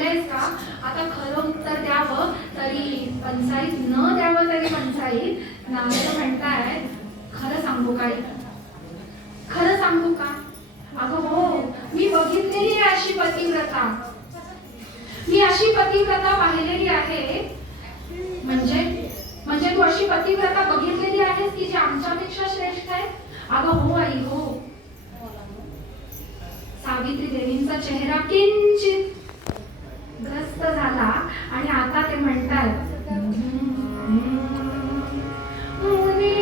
बोललेस का? आता खरं उत्तर द्यावं तरी पंचायत, न द्यावं तरी पंचायत. नारद म्हणताय, खरं सांगू काय? खरं सांगू का? अगं हो, मी बघितलेली आहे अशी पतिव्रता. मी अशी पतिव्रता पाहिलेली आहे. म्हणजे तू अशी पतिव्रता बघितलेली आहेस की जी आमच्यापेक्षा श्रेष्ठ आहे? अगं हो आई हो. सावित्री देवींचा चेहरा किंचित ग्रस्त झाला आणि आता ते म्हणतात, मुनी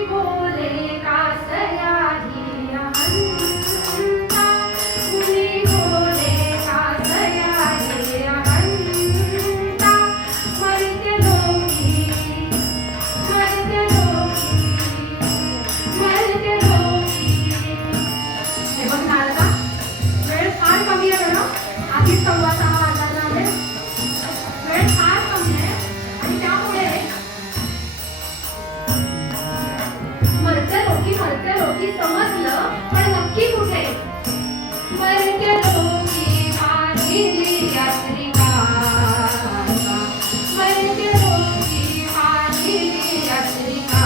बोले कासया ही अहंता, मुनी बोले कासया ही अहंता, मर्त्य लोकी हे बघ नारदा, वेळ फार कमी आहे ना, आधीच 6:15 वाजला आहे. वेळ फार कमी आहे आणि त्यामुळे मर्त्य लोकी समजलं, पण नक्की कुठे? मर्त्य लोकी पाहिली यात्रिका, मर्त्य लोकी पाहिली यात्रिका,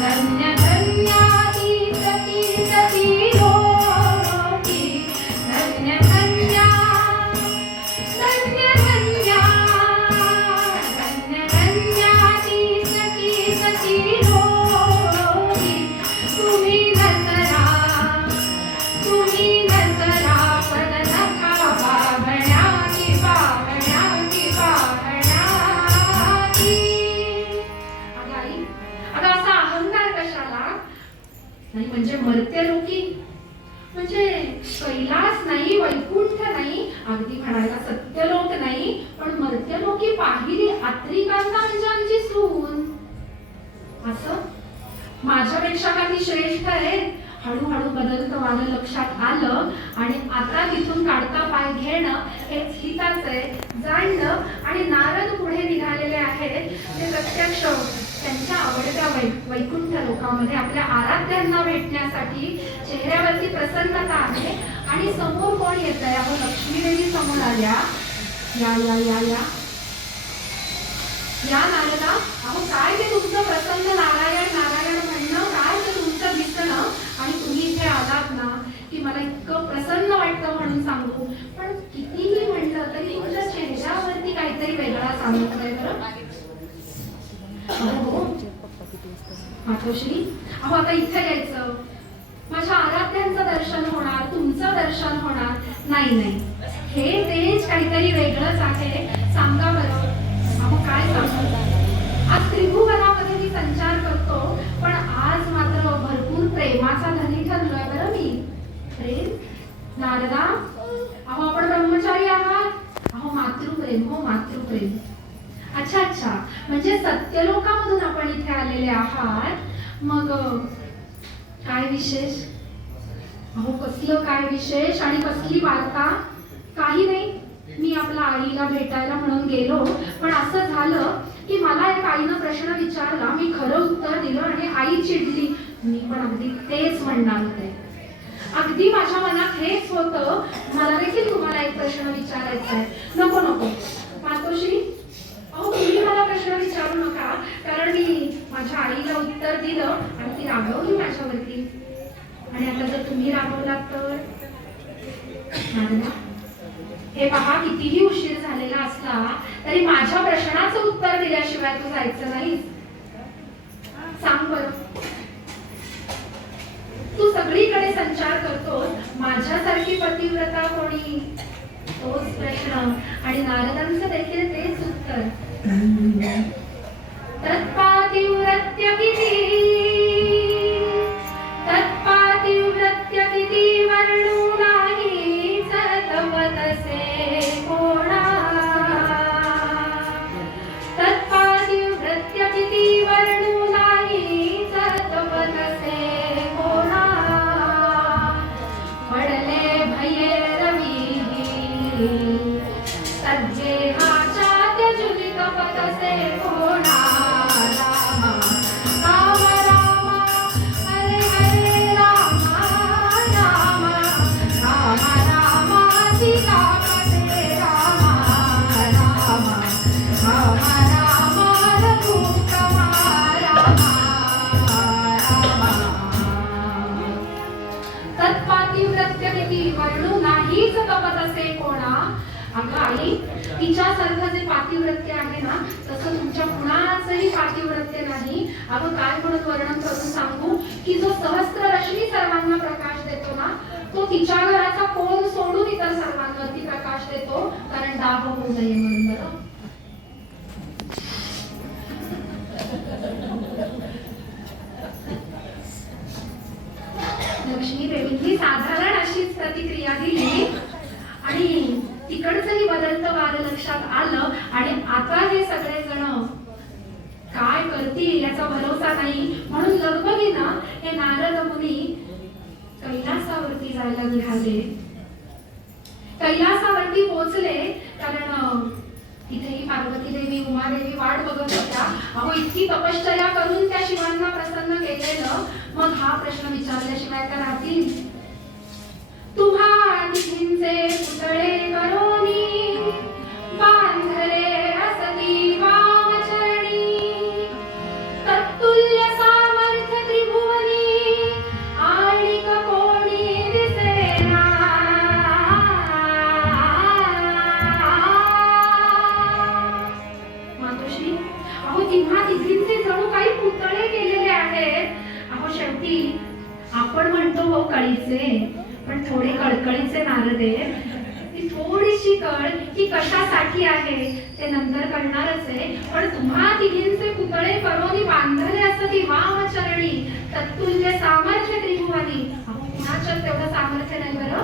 धन्य धन्याती सती सती लोकी, धन्य धन्या धन्य धन्या धन्य धन्याती सती सती लोकी, तुम्ही नसरा पदनखा पाहण्याची पाहण्याची पाहण्याची. अगं आई, अगं असा अहंकार कशाला? नाही म्हणजे मर्त्यलोकी म्हणजे कैलास नाही, वैकुंठ नाही, अगदी म्हणायला सत्यलोक नाही, पण मर्त्यलोकी पाहिली आत्रिकांना म्हणजे आमची सून. असं माझ्यापेक्षा काही श्रेष्ठ आहे? हळूहळू बदलतं माझं लक्षात आलं आणि आता तिथून काढता पाय घेणं हेच हिताच आहे जाणलं. आणि नारद पुढे निघालेले आहेत ते प्रत्यक्ष त्यांच्या आवडत्या वैकुंठ लोकामध्ये आपल्या आराध्यांना भेटण्यासाठी. चेहऱ्यावरती प्रसन्नता आहे आणि समोर कोण येत आहे? अहो लक्ष्मीदेवी समोर आल्या. या या या या या नारदा, अहो काय ते तुमचं प्रसन्न नारायण नारायण म्हणणं, काय ते तुमचं दिसणं, आणि तुम्ही इथे आलात ना की मला इतकं प्रसन्न वाटतं म्हणून सांगू. पण कितीही म्हणलं तरी तुमच्या चेहऱ्यावरती काहीतरी वेगळा सांगितलंय बरं. हो मातोश्री, अहो आता इथे यायचं, माझ्या आराध्यांचं दर्शन होणार, तुमचं दर्शन होणार. नाही हे तेच काहीतरी वेगळंच आहे. सांगा बरं. अहो काय सांगू, आज त्रिभुवनामध्ये मी संचार करतो, पण आज मात्र भरपूर प्रेमाचा धनी ठरलोय बरं मी. प्रेम नारदा, अहो आपण ब्रह्मचारी आहात. अहो मातृप्रेम, हो मातृप्रेम. अच्छा म्हणजे सत्यलोकामधून आपण इथे आलेले आहात. मग काय विशेष? अहो कसलं काय विशेष आणि कसली वार्ता? काही नाही, मी आपल्या आईला भेटायला म्हणून गेलो, पण असं झालं की मला एक आईनं प्रश्न विचारला, मी खरं उत्तर दिलं आणि आई चिडली. मी पण अगदी तेच म्हणणार होते, अगदी माझ्या मनात हेच होतं. मला देखील तुम्हाला एक प्रश्न विचारायचा आहे. नको मातोश्री, अहो तुम्ही मला प्रश्न विचारू नका, कारण मी माझ्या आईला उत्तर दिलं आणि ती रागवली माझ्यावरती. आणि आता जर तुम्ही रागवलात तर हे पहा, कितीही उशीर झालेला असला तरी माझ्या प्रश्नाचं उत्तर दिल्याशिवाय तू जायचं नाही. सांग बरं, तू सगळीकडे संचार करतोस, माझ्यासारखी पतिव्रता कोणी? तोच प्रश्न आणि नारदांचं देखील तेच उत्तर. तत्पातिव्रत्य किती वर्णू नाही तसे कोणा. तत्पातिव्रत्य किती वर्णू नाही तसे कोणा. पडले भये रवी सज्जेहाच्या त्यजुलित पतसे कोणा. राम राम हरे हरे राम राम पातिव्रत्य किती वर्णू नाहीच तपत असे कोणा. अगं आई, तिच्यासारखं जे पातिव्रत्य आहे ना, तसं तुमच्या कुणाचंही पातिव्रत्य नाही. अगं काय म्हणून वर्णन करून सांगू, की जो सहस्त्र रश्मी सर्वांना प्रकाश देतो ना, तो तिच्या घराचा कोण सोडून इतर सर्वांवरती प्रकाश देतो, कारण दाह होऊ नये म्हणून. बरं, लक्ष्मी देवींनी साधारण अशीच प्रतिक्रिया दिली आणि तिकडचंही बदलतं वारं लक्षात आलं. आणि आता हे सगळे जण काय करतील याचा भरोसा नाही, म्हणून लगबगीनं हे नारद मुनी कैलासावरती जायला निघाले. कैलासावरती पोहोचले, कारण तिथेही पार्वती देवी उमादेवी वाट बघत होत्या. अहो, इतकी तपश्चर्या करून त्या शिवांना प्रसन्न केलेलं, मग हा प्रश्न विचारल्याशिवाय का राहतील. तुम्हा तिघींचे पुतळे करोनी बांधले असती वामचरणी, तत्तुल्य सामर्थ्य त्रिभुवनी आणिक कोणी दिसेना. मातोश्री, अहो तिम्हा तिघींचे जणू काही पुतळे केलेले आहेत. अहो शेवटी आपण म्हणतो हो कळीचे, पण थोडे कळकळीचे नारद आहेत. ती थोडीशी कळ ही कशासाठी आहे ते नंतर कळणारच आहे. पण तुम्हा तिघींचे पुतळे करोनी बांधले असती वामचरणी, तत्तुल्य सामर्थ्य त्रिभुवनी. अहो कुणाच्यात तेवढं सामर्थ्य नाही बरं.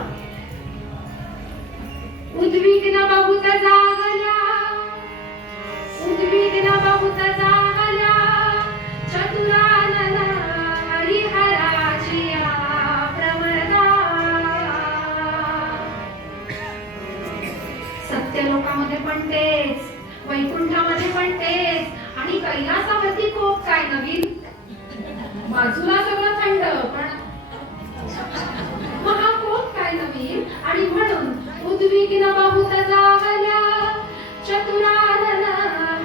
उद्विग्न बहुत जागल्या, उद्विग्न बहुत जागल्या, चतुरानन हरिहराची प्रमदा. सत्यलोकामध्ये पण तेच, वैकुंठामध्ये पण तेच, आणि कैलासावरती खूप काय नवीन. बाजूला सगळं थंड, पण मग हा खूप काय नवीन. आणि म्हणून उद्विग्न बहुत जागल्या, चतुरानन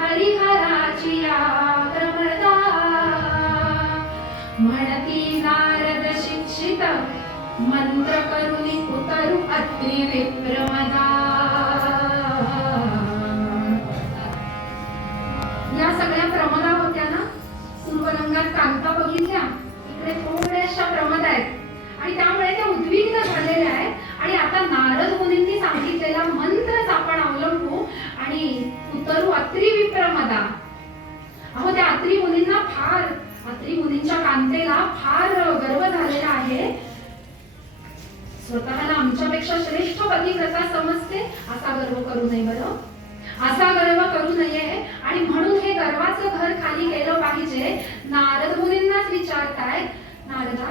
हरिहराची प्रमदा. म्हणती नारद शिक्षित मंत्र करुनी उतरू अत्रि विप्रमदा. या सगळ्या प्रमदा होत्या ना, पूर्वरंगात कांता बघितल्या, इकडे थोड्याशा प्रमदा आहेत आणि त्यामुळे त्या उद्विग्न झालेल्या आहेत. आणि आता नारद मुनींनी सांगितलेला मंत्रच आपण अवलंबू आणि उतरू अत्रि विप्रमदा. अहो त्या अत्रि मुनींना फार, अत्रि मुनींच्या कांतेला फार गर्व झालेला आहे. स्वतःला आमच्यापेक्षा श्रेष्ठ पतिव्रता समजते, असा गर्व करू नये बरं, असा गर्व करू नये. आणि म्हणून हे गर्वाचं घर खाली केलं पाहिजे. नारद मुनींनाच विचारतायत, नारदा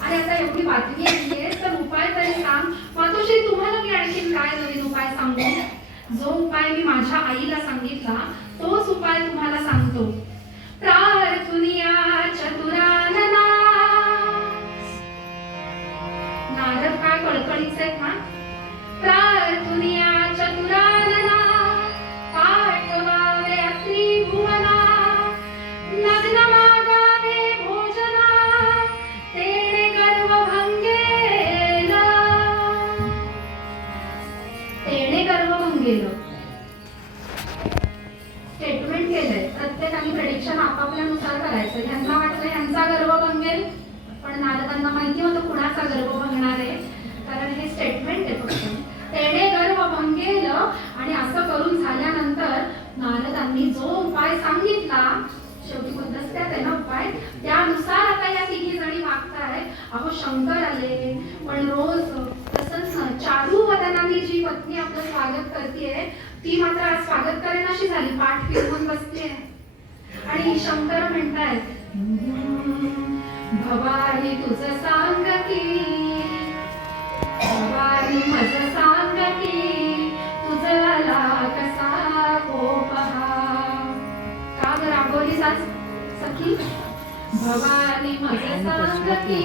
आणि आता एवढी बातमी आहे तर उपाय तरी सांग. मातोश्री, तुम्हाला मी आणखीन काय नवीन उपाय सांगू. जो उपाय मी माझ्या आईला सांगितला तोच उपाय तुम्हाला सांगतो. प्रार्थुनिया चतुरानना. नारद काय कळकळीचे आहेत ना. प्रार्थुनिया चतुरानना, पाठवावे अत्रि भुवना, नग्न मागावे भोजना, तेणे गर्व भंगेल, तेणे गर्व भंगेल. स्टेटमेंट केलंय, प्रत्येकाने प्रेडिक्शन आपापल्यानुसार करायचं. ह्यांना वाटलं ह्यांचा गर्व भंगेल, पण नारदांना माहिती होतं कुणाचा गर्व भंगणार आहे, कारण हे स्टेटमेंट आहे फक्त. तेणे गर्व भंगेल. आणि असं करून झाल्यानंतर नारदांनी जो उपाय सांगितला, शेवटी बुद्धस्त्यात आहे ना उपाय, त्यानुसार आता या तिघी जणी वागताय. अहो शंकर आले, पण रोज प्रसन्न चारू वदनाने जी पत्नी आपलं स्वागत करतेय, ती मात्र आज स्वागत करेन अशी झाली, पाठ फिरवून बसते. आणि शंकर म्हणतायत, भवानी तुझं सांग की, भवानी माझं सांग की, तुझं आला कसा कोप हा. का ग रागवलीस आज सखी. भवानी माझं सांग की,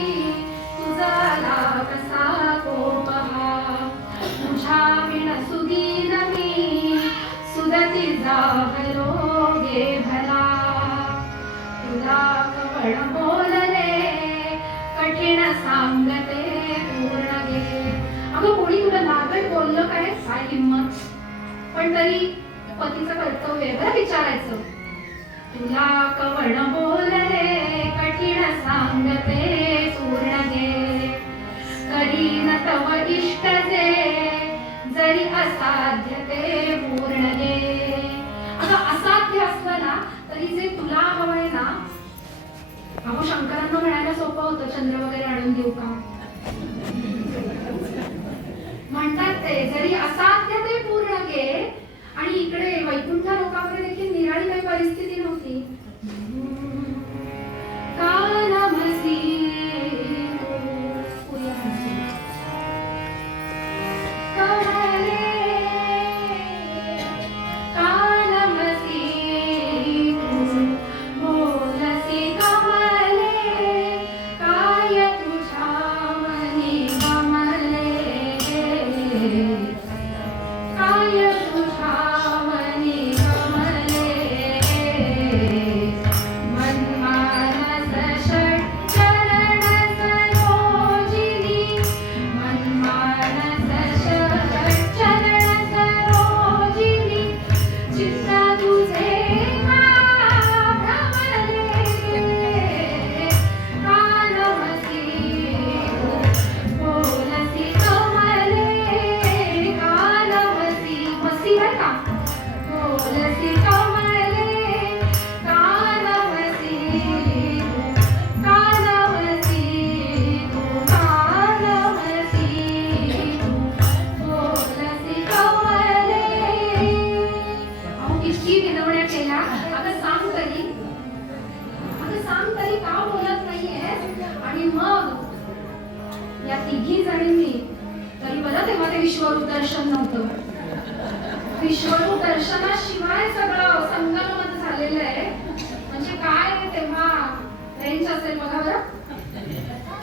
तुझं आला कसा कोप हा. तुझ्या विण सुदीन मी, सुदती जाहरोगे भला. तुला कवळ बोलले, कठीण सांगते पूर्ण काय हिम्मत. पण तरी पतीचं कर्तव्य आहे बरं विचारायचं. तुला कवण बोलले कठीण सांगते पूर्ण गे, करीन तव इष्ट जे जरी असाध्य ते पूर्ण गे. अगं असाध्य असलं ना तरी जे तुला हवंय ना, अहो शंकरांना म्हणायला सोपं होतं चंद्र वगैरे आणून देऊ का. म्हणतात ते जरी असाध्य ते पूर्ण घे. आणि इकडे वैकुंठ लोकांकडे देखील निराळी काही परिस्थिती नव्हती. कानमसी कमले, कानमसी बोलसी कमले, काय तुझ्या मनी कमले, काय तुझ्या मनी कमले. मनमानस षट चरण सरोजिनी, मनमानस षट चरण सरोजिनी, चित्त तुझे का भ्रमले, कानमसी बोलसी कमले, कानमसी मसी है का, बोलसी कमले, कानमसी कानमसी कानमसी बोलसी कमले. अहो किती विनवण्या केल्या. अगं सांग तरी, अगं सांग तरी का बोलत नाहीये. आणि मग या तिघी जणींनी तरी बरं तेव्हा ते विश्वरूप दर्शन नव्हतं. विश्वरूप दर्शनाशिवाय सगळं संगनमत झालेलं आहे. म्हणजे काय तेव्हा रेंज असेल बघा बरं.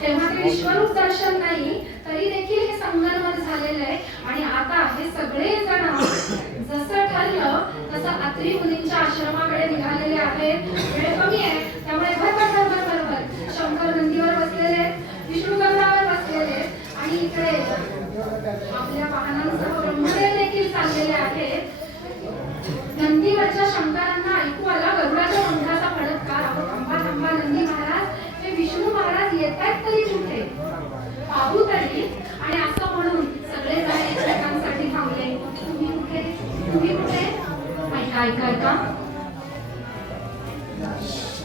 तेव्हा ते विश्वरूप दर्शन नाही तरी देखील हे संगनमत झालेलं आहे. आणि आता हे सगळे जण जसं ठरलं तसं अत्री मुनींच्या आश्रमाकडे निघालेले आहेत. वेळ कमी आहे त्यामुळे भरभर शंकर नंदीवर बसलेले, विष्णू गंधावर बसलेले आणि इकडे आपल्या वाहनांसह ब्रह्मदेव देखील चाललेले आहेत. नंदीवरच्या शंकरांना ऐकू आला गरुडाच्या पंखाचा फडककार. अहो थांबा थांबा नंदी महाराज, हे विष्णू महाराज येत आहेत तरी कुठे, पाहू तरी. आणि असं म्हणून सगळे जण एकमेकांसाठी थांबले. तुम्ही कुठे, तुम्ही कुठे, ऐका ऐका ऐका,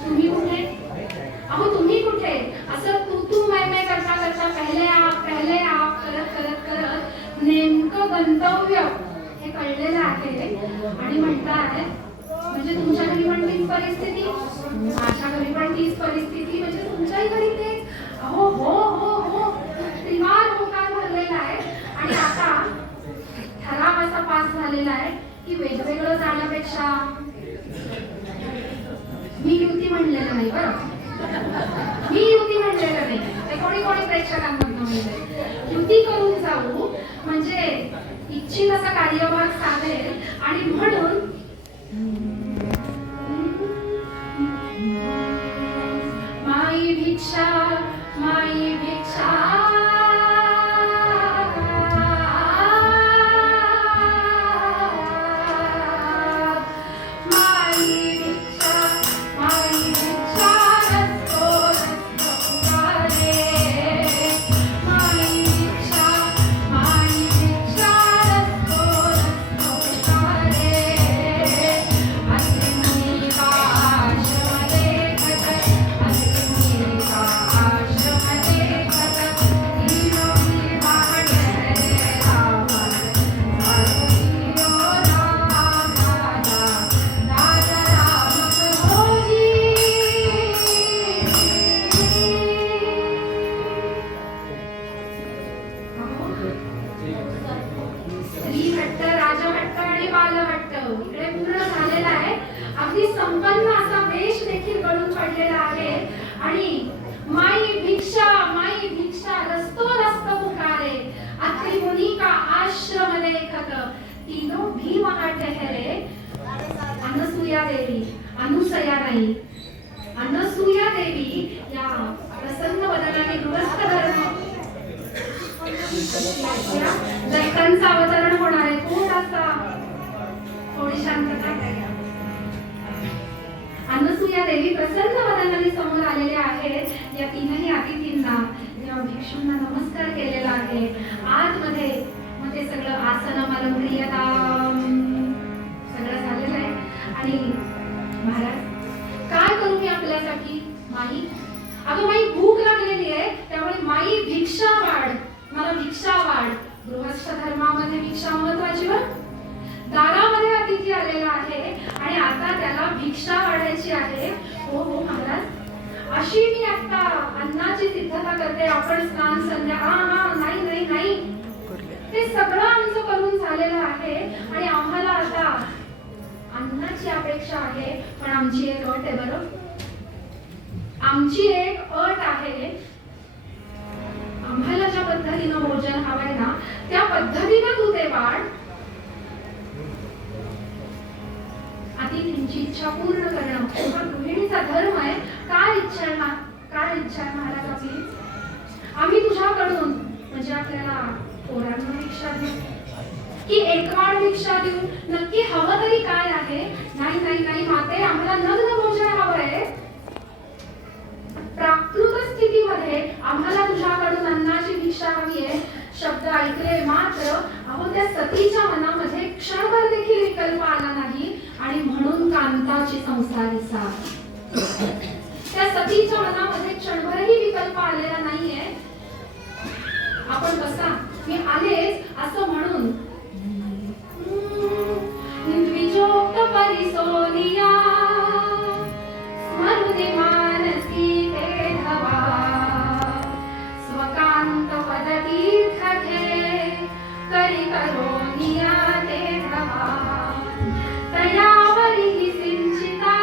तुम्ही कुठे, अहो तुम्ही कुठे. असं तू मैं करता करता पहिले आप करत करत करत नेमकं गंतव्य हे कळलेलं आहे. आणि म्हणतात म्हणजे तुमच्या घरी पण तीच परिस्थिती, माझ्या घरी पण तीच परिस्थिती, म्हणजे तुमच्याही घरी तेच. अहो हो हो हो त्रिवार होकार भरलेला आहे. आणि आता ठराव असा पास झालेला आहे की वेगवेगळं जाण्यापेक्षा, मी युती म्हणलेलं नाही बरं, मी युती म्हणलेलं नाही, ते कोणी कोणी प्रेक्षकांमधनं म्हणले युती करून जाऊ म्हणजे इच्छित असा कार्यभाग साधेल. आणि म्हणून माई भिक्षा, माई भिक्षा, संपन्न असा वेश देखील गळून पडलेला आहे. आणि माई भिक्षा रस्तो रस्तो पुकारे, अत्रि मुनि का आश्रम देखत, तीनों भी वहां ठहरे. अनसुया देवी, अनुसया नाही, अनसुया देवी या प्रसन्न वदनाने गृहस्थ धर्म दत्तांचं अवतरण होणार आहे. थोडासा थोडी शांतता करा. अनसुया देवी प्रसन्न वदनाने समोर आलेल्या आहेत. या तीनही अतिथींना या भिक्षूंना नमस्कार केलेला आहे. आतमध्ये मग ते सगळं आसनम अलंक्रियता सगळं झालेलं आहे. आणि महाराज, काय करू मी आपल्यासाठी? माई, अगं माई, भूक लागलेली आहे, त्यामुळे माई भिक्षा वाढ, मला भिक्षा वाढ. गृहस्थ धर्मामध्ये भिक्षा महत्वाची वर. दारामध्ये अतिथी आलेला आहे आणि आता त्याला भिक्षा वाढायची आहे. हो हो महाराज, अशी मी आता अन्नाची सिद्धता करते. आपण स्नान संध्या हा नाही नाही नाही, ते सगळं आमचं करून झालेलं आहे आणि आम्हाला आता अन्नाची अपेक्षा आहे. पण आमची एक अट आहे बरं, आमची एक अट आहे. आम्हाला ज्या पद्धतीनं भोजन हवंय ना, त्या पद्धतीनं तू ते वाढ. अतिथींची इच्छा पूर्ण करणं हा गृहिणीचा धर्म आहे. काय इच्छा आहे महाराज आपली? आम्ही तुझ्याकडून म्हणजे आपल्याला पोरांना भिक्षा देऊ की एकवाड भिक्षा देऊ? नक्की हवं तरी काय आहे? नाही नाही नाही माते, आम्हाला नग्न भोजन हवंय. प्राकृत स्थितीमध्ये आम्हाला तुझ्याकडून अन्नाची भिक्षा हवी आहे. शब्द ऐकले मात्र अहो त्या सतीच्या मनामध्ये क्षणभर देखील विकल्प आला नाही आणि म्हणून कांताची संसारी साथ. त्या सतीच्या मनामध्ये क्षणभरही विकल्प आलेला नाहीये. आपण बसा, मी आलेच असं म्हणून द्विजोक्त परिसोनिया स्मरुति मानसी ते धवा स्वकांत पदतीर्थ घे करी करोनिया ते धवा तयावरी ही सिंचिता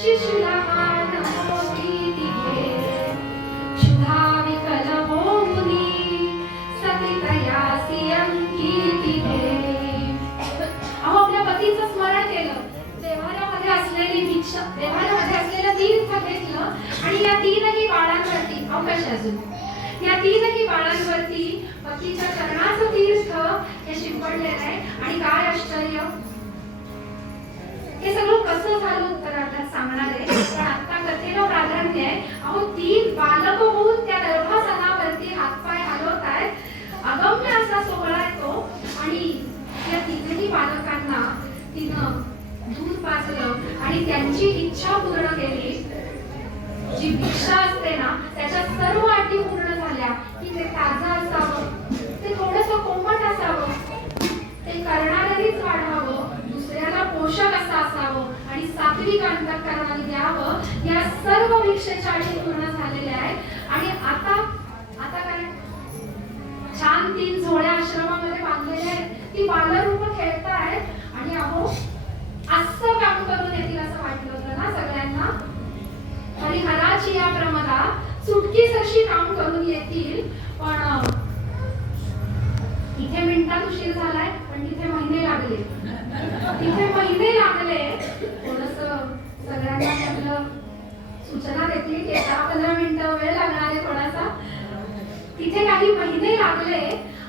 शिशुलहान होती तिघे क्षुधा विकल होऊनी सती तयासी अंकिती घे. अहो, आपल्या पतीचं स्मरण केलं, देवाऱ्यामध्ये असलेली भिक्षा, देवाऱ्यामध्ये असलेलं तीर्थ घेतलं आणि या तीनही बाळांवरती अवकाश अजून या तीनही बाळांवरती पतीच्या चरणाचं तीर्थ हे शिंपडलेलं आहे. आणि काय आश्चर्य, हे सगळं कसं झालं उत्तरार्धात सांगणार आहे. पण आता कथेला प्राधान्य आहे. अहो, तीन बालक होऊन त्या गर्भासनावरती हातपाय हलवत आहेत. अगम्य असा सोहळा आहे तो. आणि या तीनही बालकांना तिनं दूध पाजलं आणि त्यांची इच्छा पूर्ण केली. जी भिक्षा असते ना, त्याच्या सर्व अटी पूर्ण झाल्या की ते ताजं असावं, ते थोडंसं कोमट असावं, ते करणाऱ्यानेच वाढावं, दुसऱ्याला पोषक असं असावं आणि सात्विक अंतःकरणाने द्यावं. या सर्व भिक्षेच्या अटी पूर्ण झालेल्या आहेत. आणि आता काय, छान 3 झोळ्या आश्रमामध्ये बांधलेल्या आहेत. ती बालरूप खेळतायत आणि अहो, असं काम करून येतील असं वाटलं होतं ना सगळ्यांना. हरिहराची या प्रमदा चुटकीसरशी काम करून येतील. पण इथे मिनिटात उशीर झालाय, पण तिथे महिने लागले. थोडंसं सगळ्यांना आपलं सूचना देतली की 10-15 मिनिटं वेळ लागणार आहे थोडासा. तिथे काही महिने लागले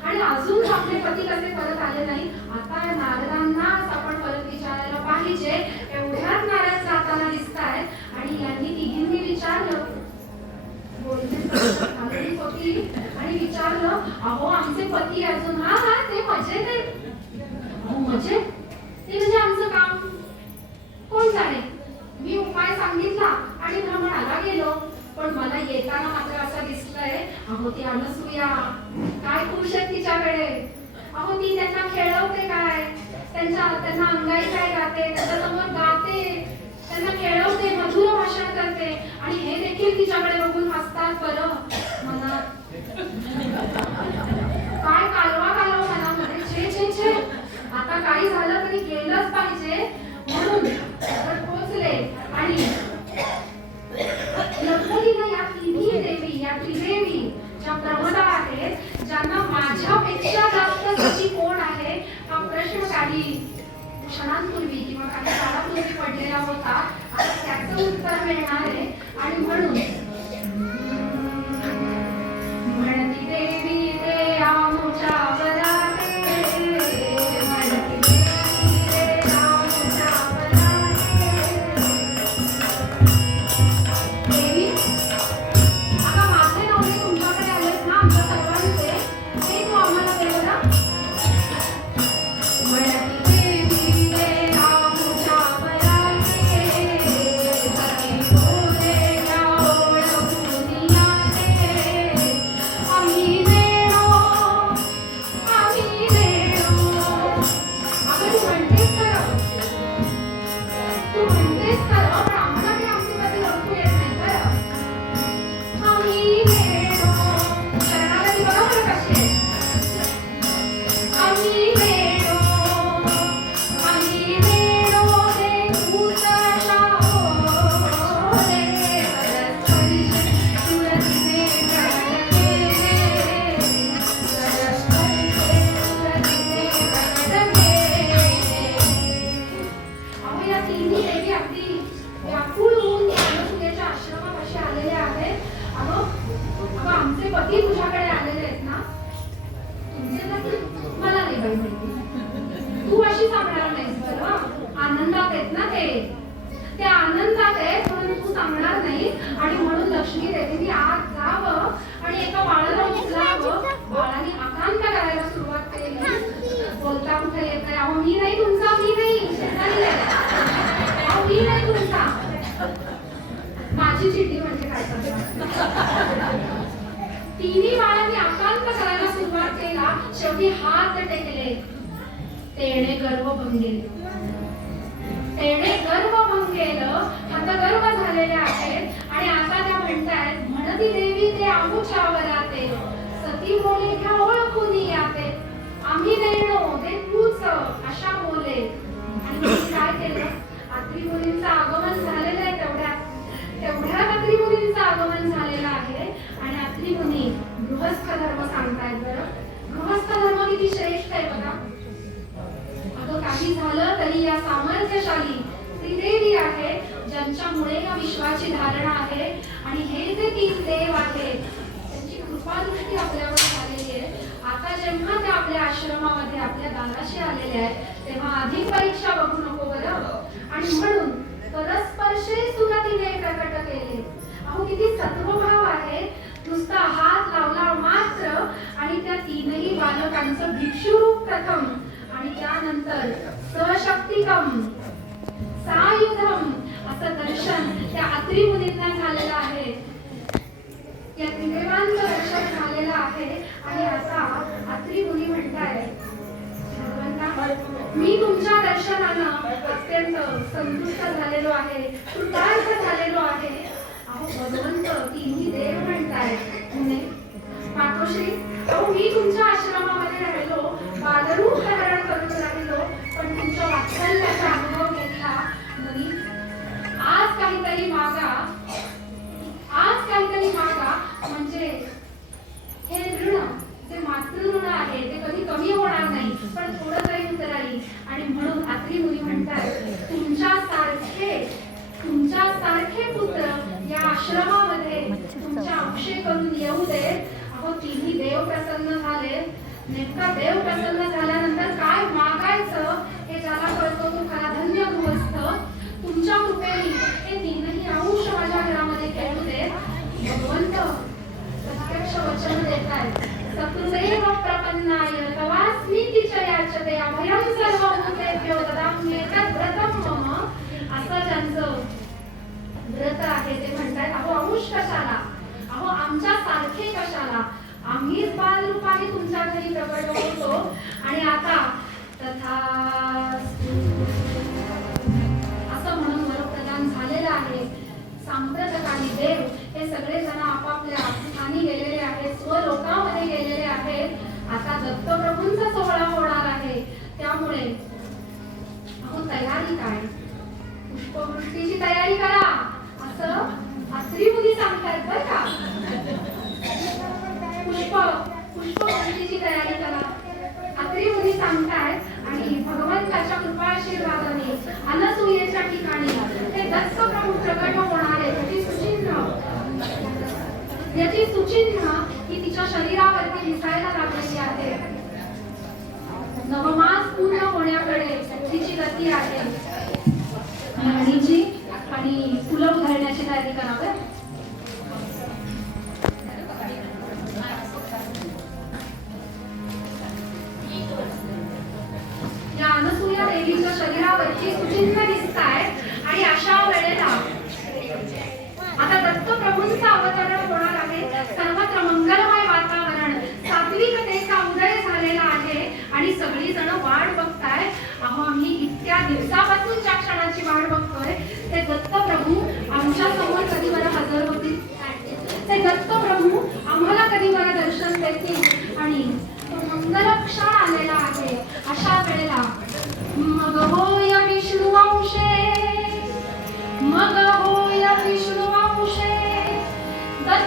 आणि अजून आपले पती कसे परत आले नाही. आता नारदांनाच आपण परत विचारायला पाहिजे. एवढ्यात नारद जाताना दिसतायत आणि यांनी तिघींनी विचारलं, होती आणि विचारलं, अहो आमचे पती अजून? हा ते मजेत आहे. अहो मजेत? ते म्हणजे आमचं काम कोण जाणे. मी उपाय सांगितला आणि भ्रमणाला गेलो. पण मला येताना मात्र असं दिसलंय, अहो ती अनसूया काय खुश आहे तिच्याकडे. अहो ती त्यांना खेळवते काय, त्यांना अंगाई काय गाते, त्याच्यासमोर गाते, त्यांना खेळवते, मधुर भाषण करते आणि हे देखील तिच्याकडे बघून हसतात. बरं मला काय कालवा मनामध्ये. छे आता काही झालं तरी गेलंच पाहिजे म्हणून पोचले. आणि लग्नीनं या तिन्ही देवी, या त्रिदेवी ज्या प्रमदा आहेत, ज्यांना माझ्यापेक्षा जास्त सची कोण आहे हा प्रश्न काही क्षणांपूर्वी किंवा काही काळापूर्वी पडलेला होता. आता त्याचं उत्तर मिळणार आहे. आणि म्हणून म्हणती देवी ते अहो मी नाही तुमचा, मी नाही शेजारी आहे. अहो मी नाही तुमचा. माझी चिठ्ठी म्हणजे काय करणार. तिन्ही बाळांनी आकांत करायला सुरुवात केला. शेवटी हात टेकले. तेणे गर्व भंगेल, तेणे गर्व भंगेल. आता गर्व झालेले आहेत आणि आता त्या म्हणतायत म्हणती देवी ते आमुच्या वराते, सती बोले घ्या ओळखून याते, आम्ही नेणो ते तूच अशा बोले. आणि मी काय केलं, आत्री मुलींचं आगमन झालेलं आहे. तेवढ्यात आत्री मुलींचं आगमन झालेलं आहे आणि आत्री मुनी गृहस्थ धर्म सांगतायत. बरं, गृहस्थ धर्म किती श्रेष्ठ आहे बघा. अगं काही झालं तरी या सामर्थ्यशाली श्रीदेवी आहे, ज्यांच्यामुळे या विश्वाची धारणा आहे. आणि हे जे 3 देव आहेत त्यांची कृपादृष्टी आपल्यावर झालेली आहे. आता जेव्हा त्या आपल्या आश्रमामध्ये आपल्या दाराशी आलेल्या आहेत तेव्हा अधिक परीक्षा बघू नको बरं. आणि म्हणून परस्पर्शे सुरतीने प्रकट केले. अहो किती सत्वभाव आहे. नुसता हात लावला मात्र आणि त्या 3ही बालकांचं भिक्षुरूप प्रथम आणि त्यानंतर सशक्तिकम सायुधम असं दर्शन त्या आत्री मुलींना झालेलं आहे. या त्रिदेवांचं दर्शन झालेलं आहे. आणि आता आत्री मुली म्हणतायत मी तुमच्या दर्शनानं अत्यंत संतुष्ट झालेलो आहे, कृतार्थ झालेलो आहे. अहो भगवंत 3ही देव म्हणतायत म्हणे मातोश्री, अहो मी तुमच्या आश्रमामध्ये राहिलो, बालरूप धारण करून राहिलो, पण तुमच्या वात्सल्याचा अनुभव घेतला. म्हणे आज काहीतरी मागा, आज काहीतरी मागा. म्हणजे हे ऋण जे मातृऋण आहे ते कधी कमी होणार नाही, पण थोडं तरी उतराई. आणि म्हणून आत्री मुली म्हणतात तुमच्यासारखे पुत्र या आश्रमामध्ये तुमच्या अंशे करून येऊ दे. अहो 3ही देव प्रसन्न झाले. नेमका देव प्रसन्न झाल्यानंतर काय मागायचं हे ज्याला कळतो तो खरा धन्य गृहस्थ. तुमच्या कृपेने हे 3ही अंश माझ्या घरामध्ये खेळू दे. भगवंत प्रत्यक्ष वचन देतात सकृदेव प्रपन्नाय तवास्मीति याचते अभयं सर्वभूतेभ्यो ददाम्येतद् व्रतं मम. असं ज्यांचं व्रत आहे ते म्हणतात अहो अंश कशाला, अहो आमच्या सारखे कशाला, आम्हीच बालरूपाने तुमच्या घरी प्रकट होतो. आणि आता तथास्तु असं म्हणून वरप्रदान झालेलं आहे. सांप्रतकाली देव हे सगळे जण आपापल्या स्थानी गेलेले आहेत, स्वलोकामध्ये गेलेले आहेत. आता दत्तप्रभूंचा सोहळा होणार आहे. त्यामुळे अहो तयारी काय, पुष्पवृष्टीची तयारी करा असं आत्री मुली सांगतायत बरं का. पुष्पवृष्टीची तयारी करा आत्री मुली सांगतायत. आणि भगवंताच्या कृपा आशीर्वादाने अनसूयेच्या ठिकाणी ते दत्तप्रभू प्रकट होणार आहे. याची सुचिन्ह ही तिच्या शरीरावरती दिसायला लागलेली आहे. नवमास पूर्ण होण्याकडे तिची गती आहे. आणि फुलं उधळण्याची तयारी करावी. या अनसूया देवीच्या शरीरावरची सुचिन्ह दिसतायत. आणि अशा वेळेला आता दत्तप्रभूंचा अवतरण होणार आहे. सर्वत्र मंगलमय वातावरण, सात्विकतेचा उदय झालेला आहे. आणि सगळी जण वाट बघताय. अहो आम्ही इतक्या दिवसापासून ज्या क्षणाची वाट बघतोय ते दत्तप्रभू आमच्या समोर कधी बरं हजर होतील, ते दत्तप्रभू आम्हाला कधी बरं दर्शन देतील. आणि तो मंगल क्षण आलेला आहे. अशा वेळेला मग होय विष्णुवंशे, मग होय विष्णुवंशे दत्त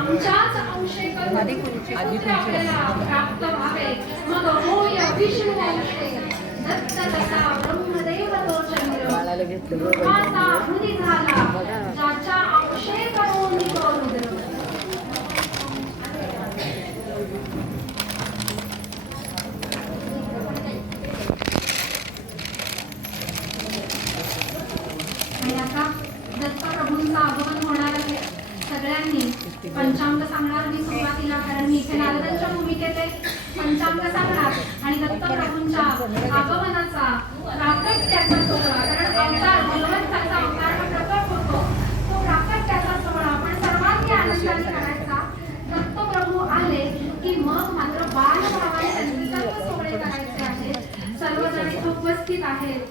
आमच्याच अंशे करून पुत्र आपल्याला प्राप्त व्हावे. मग होय विष्णू अंशे दत्त तसा ब्रह्मदेव तो चंद्र माझा हृदय झाला ज्याच्या अंशे करून तो रुद्र. दत्तप्रभूंचं आगमन होणार आहे. सगळ्यांनी पंचांग सांगणार मी सुरुवातीला, कारण मी इथे नारदांच्या भूमिकेत पंचांग सांगणार आणि दत्तप्रभूंच्या आगमनाचा प्राकट्याचा सोहळा, कारण अवतार भगवंताचा अवतार हा प्रकट होतो, तो प्राकट्याचा सोहळा आपण सर्वांनी आनंदाने करायचा. दत्तप्रभू आले की मग मात्र बालभावाने त्यांचे सर्व सोहळे करायचे आहेत. सर्वजण इथे उपस्थित आहेत.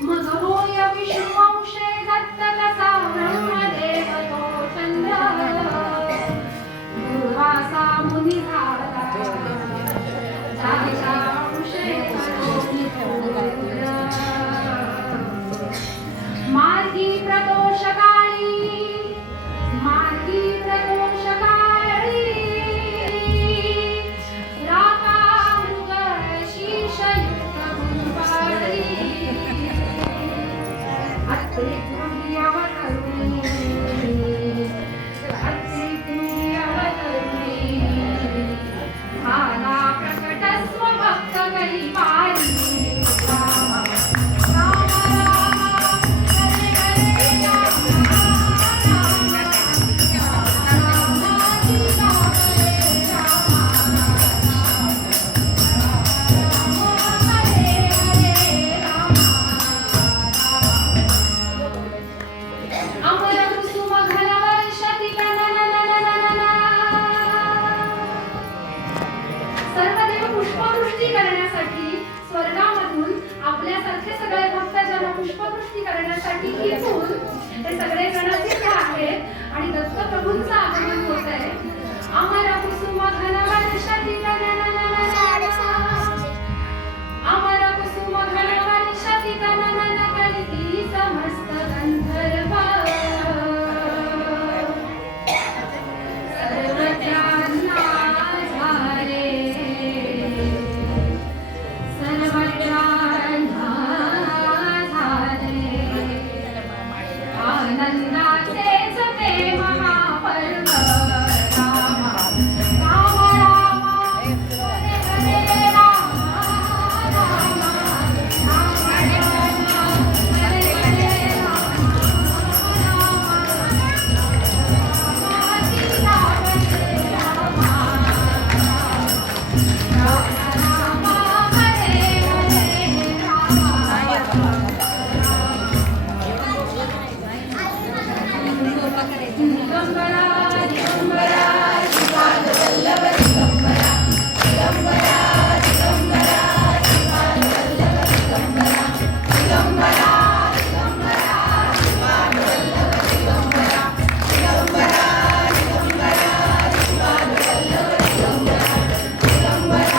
मग होय विष्णू अंशे दत्त कसा ब्रह्मदेव तो चंद्र दुर्वासा मुनी झाला ज्याच्या अंशे मार्गी प्रदोष काळी मार्गी प्रदोष काळी राका मृग शीर्ष युक्त गुंपाळी आणि दत्तप्रभूंचं आगमन होत आहे. अमर कुसुम घनवर्षती अमर कुसुम घनवर्षती तननन कलिती समस्त गंधर्व सर्वज्ञाना झाले सर्वज्ञाना झाले आनंदाचे महापर्व रामा राम राम हरे हरे राम राम राम हरे हरे राम राम सीता हरे राम राम राम हरे हरे राम दिगंबरा दिगंबरा श्रीपाद वल्लभ दिगंबरा दिगंबरा दिगंबरा श्रीपाद वल्लभ दिगंबरा दिगंबरा दिगंबरा श्रीपाद वल्लभ दिगंबरा दिगंबरा दिगंबरा श्रीपाद वल्लभ दिगंबरा दिगंबरा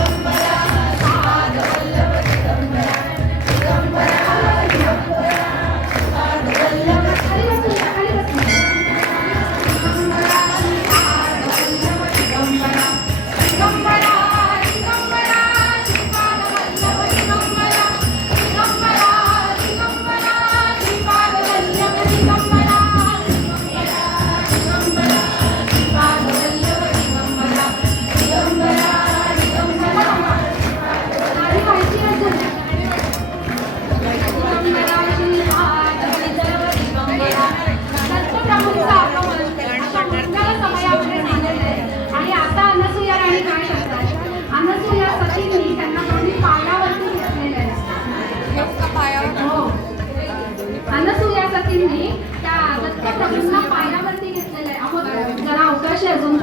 दिगंबरा श्रीपाद वल्लभ दिगंबरा दिगंबरा दिगंबरा श्रीपाद वल्लभ पायावरती घेतलेलं आहे. अहो जरा अवकाश आहे अजून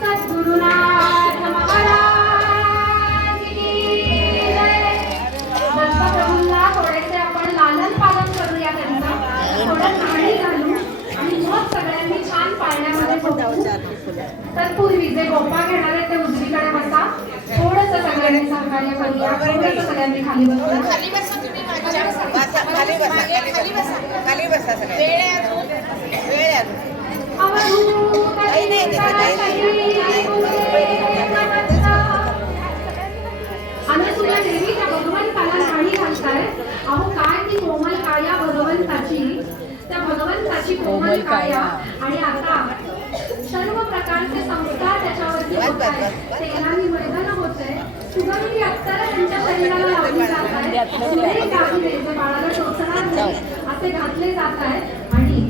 सद्गुरुनाथ महाराज की जय. दत्तप्रभूंना थोडेसे आपण लालन पालन करूया त्यांचं, थोडं पाणी घालू आणि मग सगळ्यांनी छान पाळण्यामध्ये तत्पूर्वी जे गोपा घेणार आहेत ते उजवीकडे बसा. थोडंसं सगळ्यांनी सहकार्य करूया. थोडंसं सगळ्यांनी खाली बसूया. खाली बसा तुम्ही माझ्या खाली बसा खाली बसा खाली बसा सगळे वेळ आहे अजून अनसुया देवी त्या भगवंताला साडी घालताय. अहो काय ती कोमल काया भगवंताची, त्या भगवंताची कोमल काया. आणि आता सर्व प्रकारचे संस्कार त्याच्यावरती होत आहेत. तेलानी मैदान होतंय. सुगंधी अत्तर त्यांच्या शरीराला लावली जात आहे. सुंदर दागिने जे बाळाला टोचणार नाही असे घातले जात आहेत. आणि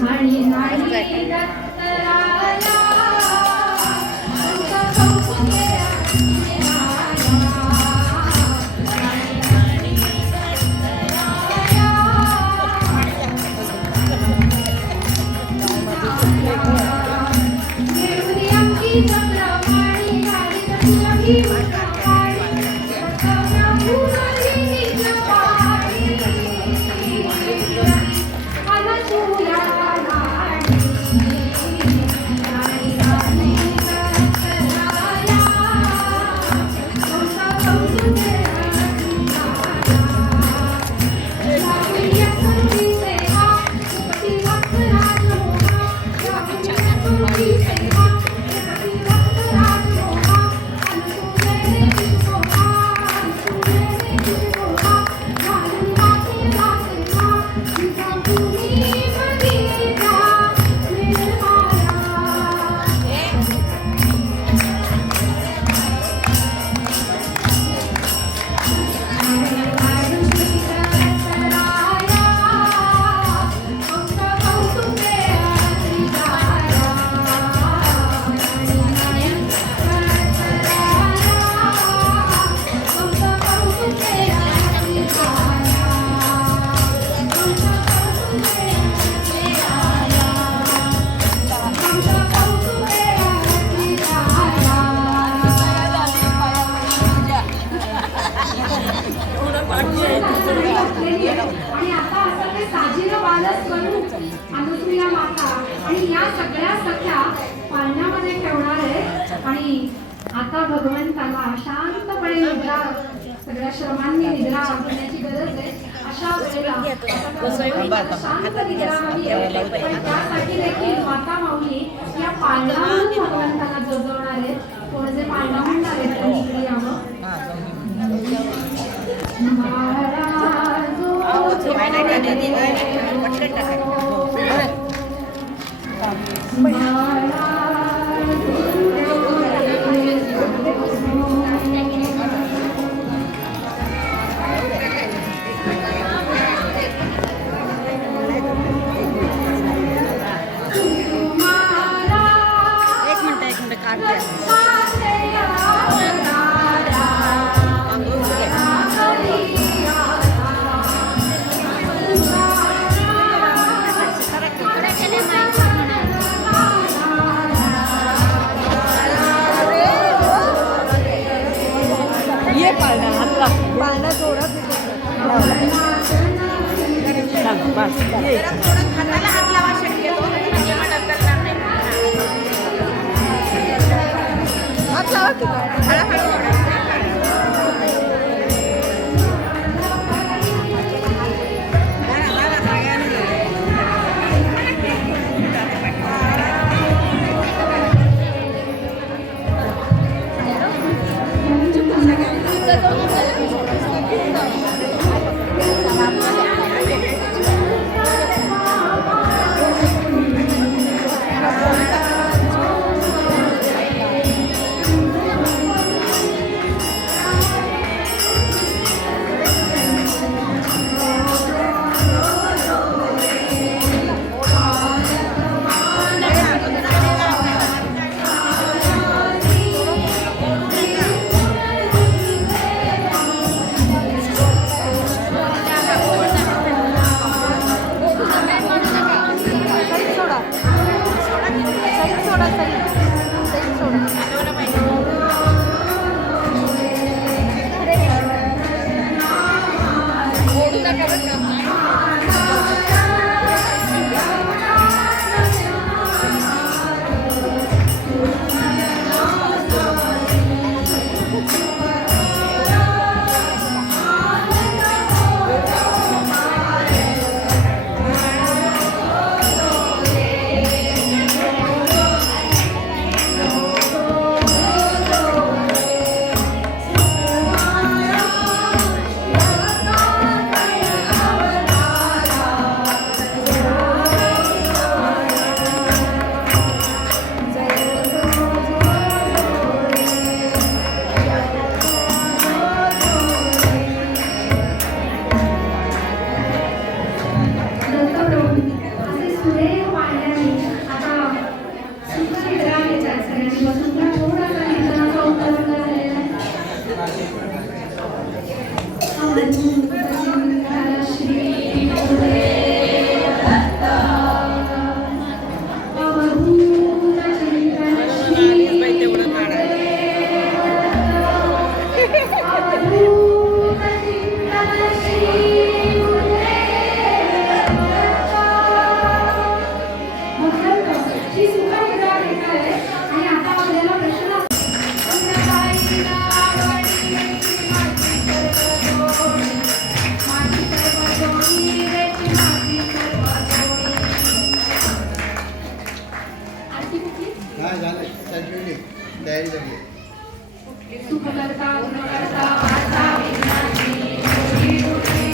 नाही नाही दत्तराया आणि आता असं ते साजीनं बालच करून अनुसूया माता आणि या सगळ्या सख्या पाळण्यामध्ये ठेवणार आहे. आणि आता भगवंताला शांतपणे निद्रा, सगळ्या श्रमांनी निद्रा घेण्याची गरज आहे. अशा वेळेला शांत निद्रा हवी आहे. पण त्यासाठी देखील माता माऊली या पाळण्यावरून भगवंताला जोजवणार आहेत. कोण जे पाळणा म्हणणार आहेत त्यांनी इकडे यावं. पाळणा जोरात हाताला हात लावा शक्यतो हात लावा की शिवसुंदर थोडासा कीर्तनाचा उपयोग झालेला आहे. श्री गुरुदेव दत्त अवधूत चिंतन श्री गुरुदेव दत्त अवधूत चिंतन श्री गुरुदेव दत्त. ही सुखमुद्रा रेखा आहे आणि आता आपल्याला प्रश्न काय झालं सगळी तयारी झाली. सुखकर्ता गुणकर्ता वाचा विनाशी श्री गुरुदेव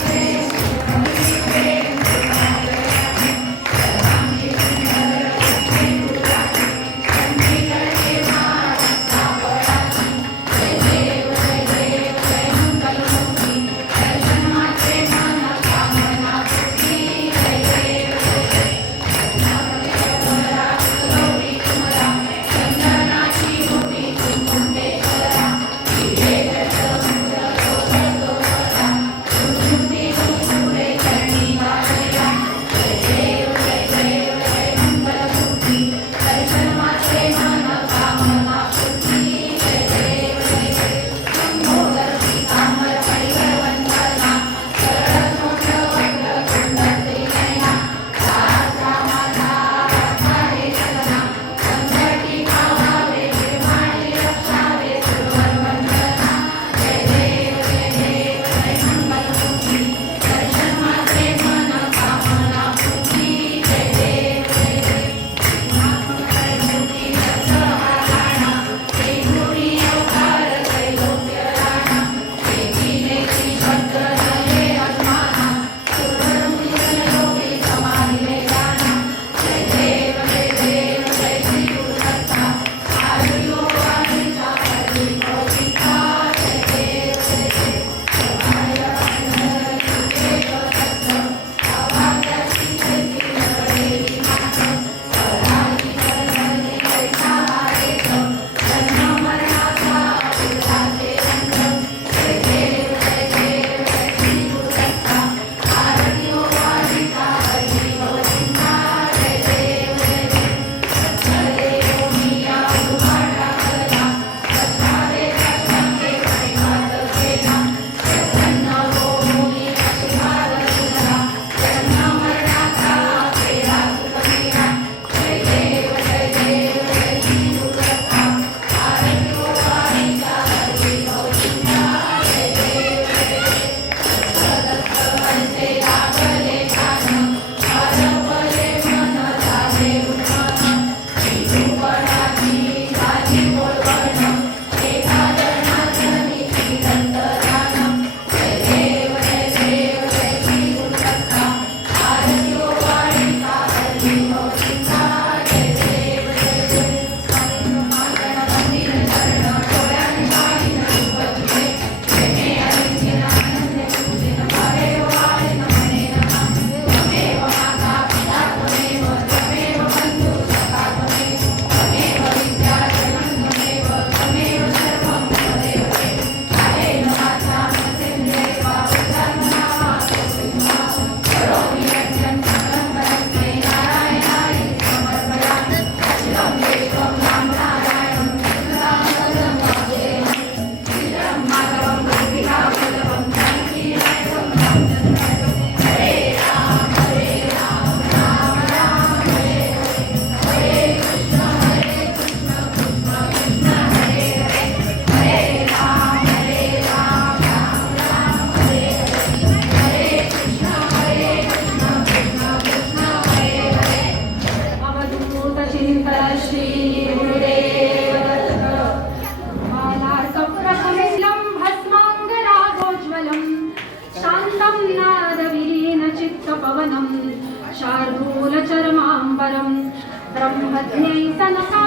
शार्दूलचरमाम्बरं ब्रह्मज्ञै सनका